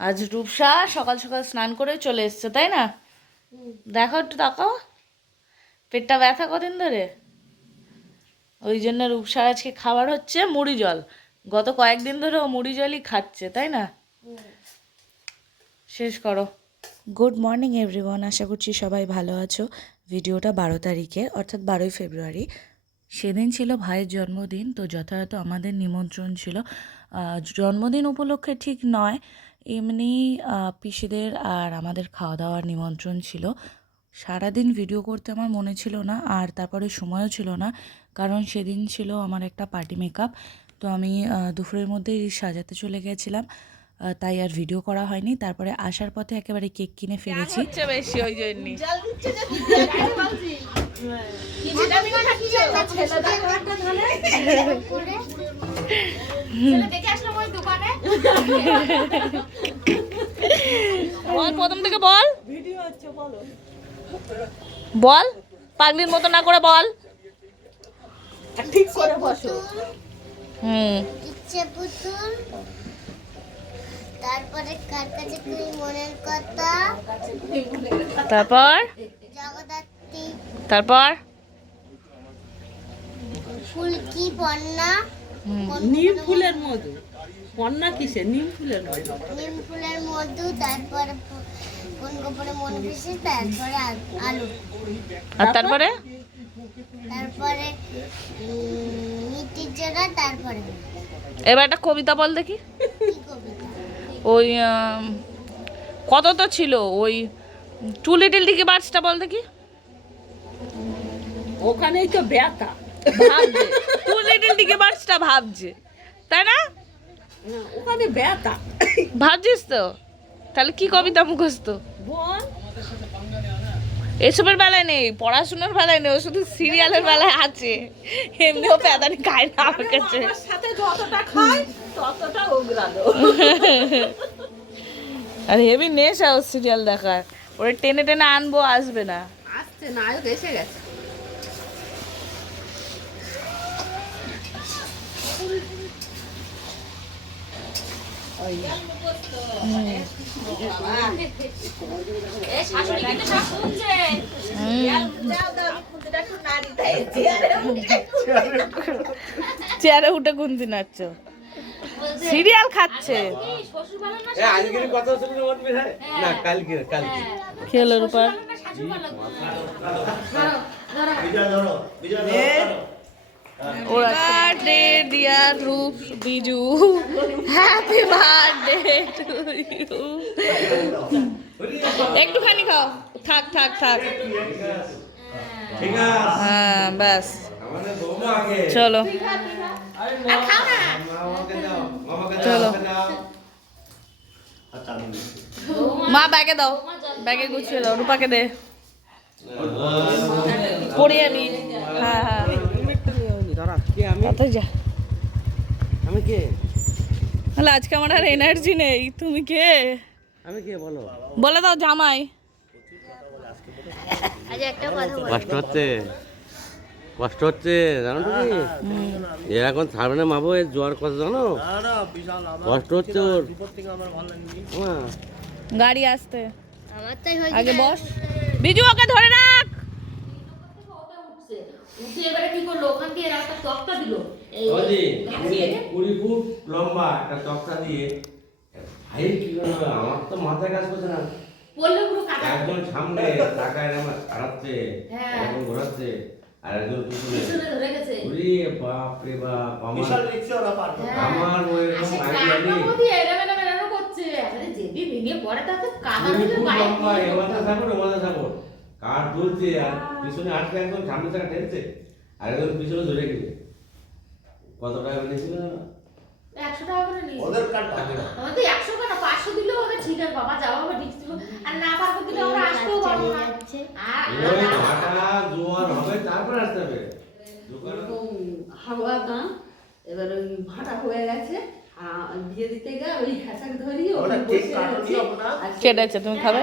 আজ রূপসা সকাল সকাল স্নান করে চলে এসছে, তাই না? দেখো একটু তাকাও, পেটটা ব্যথা কদিন ধরে, ওই জন্য রূপসার আজকে খাবার হচ্ছে মুড়ি জল। গত কয়েকদিন ধরে ও মুড়ি জলই খাচ্ছে, তাই না? শেষ করো। গুড মর্নিং এভরিওয়ান, আশা করছি সবাই ভালো আছো। ভিডিওটা 12 তারিখে, অর্থাৎ 12ই ফেব্রুয়ারি। সেদিন ছিল ভাইয়ের জন্মদিন, তো যথাযথ আমাদের নিমন্ত্রণ ছিল। জন্মদিন উপলক্ষে ঠিক নয়, এমনি পিসিদের আর আমাদের খাওয়া দাওয়ার নিমন্ত্রণ ছিল। সারাদিন ভিডিও করতে আমার মনে ছিল না, আর তারপরে সময়ও ছিল না, কারণ সেদিন ছিল আমার একটা পার্টি মেকআপ। তো আমি দুপুরের মধ্যেই সাজাতে চলে গেছিলাম, তাই আর ভিডিও করা হয়নি। তারপরে আসার পথে একেবারে কেক কিনে ফেলেছি বেশি, ওই জন্যই বল, প্রথম থেকে বল, বল, পাগলির মতো না করে বল। ঠিক করে বসো। ইচ্ছে পুতুল, তারপরে কার কাছে তুই মনের কথা, তারপর জগদ্ধাত্রী, তারপর ফুলকি পন্না, নিম ফুলের মধু। পন্না কিসের? নিম ফুলের মধু। নিম ফুলের মধু, তারপরে কোন গোপনে মন পিসি, তারপরে আলু, আর তারপরে তারপরে মিষ্টির জোড়া, তারপরে এবার একটা কবিতা বল দেখি। কি কবিতা? ওই কত তো ছিল, ওই টু লিটল ডিকি বার্ডসটা বল দেখি। ওখানেই তো ব্যথা। ভাবছে টু লিটল ডিকি বার্ডসটা, ভাবছে, তাই না? ওখানে ব্যথা। ভাবছিস তো? তাহলে কি কবিতা মুখস্থ? বল। এসবের বেলায় নেই, পড়াশোনার বেলায় নেই, ও শুধু সিরিয়ালের বেলায় আছে। এমনিও প্যাদানি খায় না আমার কাছে। আমার সাথে যতটা খায় ততটা ওগরালো। আর হেভি নেশা ও সিরিয়াল দেখার, ওরে টেনে টেনে আনবো, আসবে না। আসছে, নায়ক এসে গেছে। চেয়ারে উঠে গুনতি নাচ্ছ, সিরিয়াল খাচ্ছে। খেলো রূপা। Birthday dear Rup Biju, happy birthday to you. একটুখানি খাও, থাক থাক থাক। হ্যাঁ ব্যাস, চলো চলো। মা ব্যাগে দাও, ব্যাগে গুছিয়ে দাও, রূপাকে দে, পড়িয়ে নি। হ্যাঁ হ্যাঁ, তাতে যা। আমি কে? তাহলে আজকে আমার আর এনার্জি নেই। তুমি কে? আমি কে বলো? বলে দাও জামাই। আজ একটা কথা বল। কষ্ট হচ্ছে, কষ্ট হচ্ছে, জানো তুমি? এ এখন ছাড়বে না মাবো, এর জ্বর কত জানো? কষ্ট হচ্ছে ওর। হ্যাঁ। গাড়ি আসতে আমার তাই হয়েছে। আগে বস, বিজু ওকে ধরে রাখ। বাবাজি, 20 ফুট লম্বা একটা তক্তা দিয়ে, ভাই কি হলো? আমার তো মাথায় কাজ করছে না। একজন সামনে টাকায় আমার হারাচ্ছে, একজন ঘোরাচ্ছে, আর একজন পিছনে ধরে গেছে। ওরে বাপ রে বাপ, আমার ওইরকম আইডিয়া নেই। 20 ফুট লম্বা, এ মাথা সাপোর্ট, ও মাথা সাপোর্ট। কার তুলছে আর পিছনে আটকে, একজন সামনে থেকে ঠেলছে, আর একজন পিছনে ধরে গেছে। কত টাকা নিয়েছিল না? 100 টাকা করে নিয়েছে। ওদের কাটটা আমাদের 100 টাকা 500 দিলেও ওদের ঠিক আছে বাবা, যাওয়া হবে ঠিক ছিল। আর না পারবো দিলে আমরা আসতেও পারবো না। আর ওই ভাটা জোয়ার হবে, তারপর আসতে হবে। দোকানে তো হাওয়া গান, এবার ওই ভাটা হয়ে গেছে, বিয়ে দিতে গিয়ে ওই হ্যাঁচাক ধরি ওটা কেটেছে, তুমি খাবে?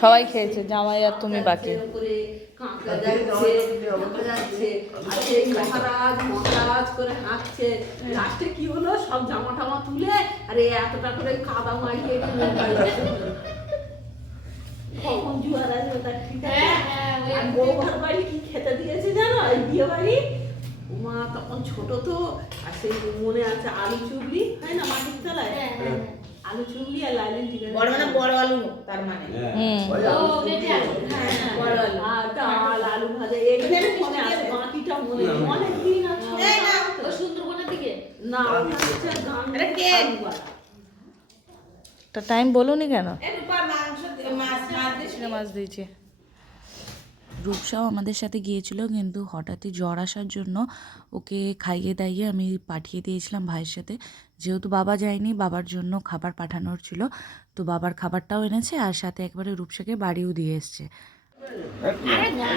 সবাই খেয়েছে, জামাই আর তুমি বাকি। কাঁকড়া যাচ্ছে, কাঁকড়া যাচ্ছে, আর সেই মহারাজ মহারাজ করে হাঁকছে। লাস্টে কি হলো, সব জামা টামা তুলে আর এই এতটা করে কাদা মারিয়ে কখন জুয়ার আসবে তার ঠিক আছে। আর বৌভার বাড়ি কি খেতে দিয়েছে জানো, এই বিয়ে বাড়ি মা তখন ছোট তো, আর সেই মনে আছে আলু চুবড়ি হয় না মাটির তলায়, আলু চুবড়ি আর লাইলেন ঠিক আছে, বড় মানে বড় আলু তার মানে ও বেটে আলু, বড় আলু আর ডাল আলু ভাজা এগুলো মনে আছে, বাকিটা মনে নেই। অনেক দিন আছে ও সুন্দরবনের দিকে না, ওটা হচ্ছে গান আলু বাটা। তা টাইম বলুনি কেন? এ রূপার মাংস মাছ দিস মাছ দিয়েছে। রূপসাও আমাদের সাথে গিয়েছিল, কিন্তু হঠাৎই জ্বর আসার জন্য ওকে খাইয়ে দাইয়ে আমি পাঠিয়ে দিয়েছিলাম ভাইয়ের সাথে। যেহেতু বাবা যায়নি, বাবার জন্য খাবার পাঠানোর ছিল, তো বাবার খাবারটাও এনেছে আর সাথে একবারে রূপসাকে বাড়িও দিয়ে এসছে। আরে না